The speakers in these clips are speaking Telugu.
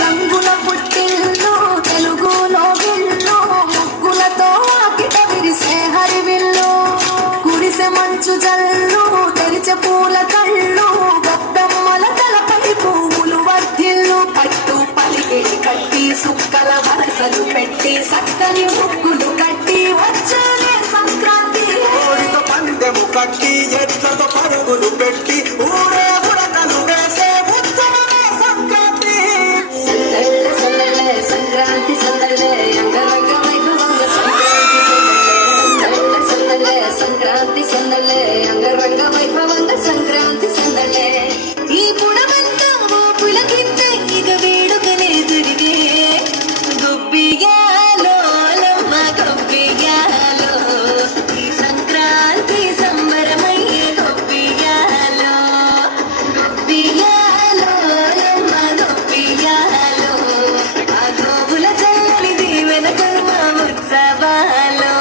రంగుల పుట్టిల్లు తెలుగులో గిల్లు ముగ్గులతో ఆకిట విరిసే హరివిల్లు కురిసె మంచు జల్లు తెరిచే పూల కళ్ళు గొప్పమ్మల తలపై పువ్వులు వర్ధిల్లు పట్టు పలికిడి కట్టి సుక్కల వరసలు పెట్టి సక్కని ముగ్గులు కట్టి వచ్చేనే సంక్రాంతి కోడితో పందెము కట్టి ఎట్లతో పరుగులు పెట్టి ఊరే ఉడకలు వేసే ఉత్సవమే సంక్రాంతి. సందళ్ళే సంక్రాంతి సందళ్ళే అంగరంగ వైభవంగా సందళ్ళే సంక్రాంతి సందళ్ళే అంగరంగ వైభవంగా సంక్రాంతి సందళ్ళే ఈ పుడమంతా పులకింత ఇక వేడుకనే తిరిగే గొబ్బియాలో లమ్మ గొబ్బియాలో ఈ సంక్రాంతి సంబరమయ్యే గొబ్బియాలో గొబ్బియాలో లమ్మ గొబ్బియాలో ఆ గోవుల చల్లని దీవెన కర్మ ఉత్సవాలో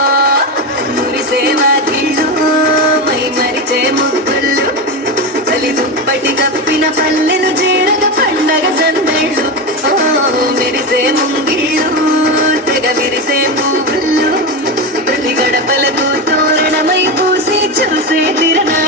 మురిసే వాకిళ్ళు మై మరిచే ముగ్గుళ్ళు చలి దుప్పటి కప్పిన పల్లెను చేరగ పండగ సందళ్ళు ఓ మెరిసే ముంగిళ్ళు తెగ విరిసే పువ్వుళ్ళు ప్రతి గడపలకు తోరణమై పూసి చూసే తిరనా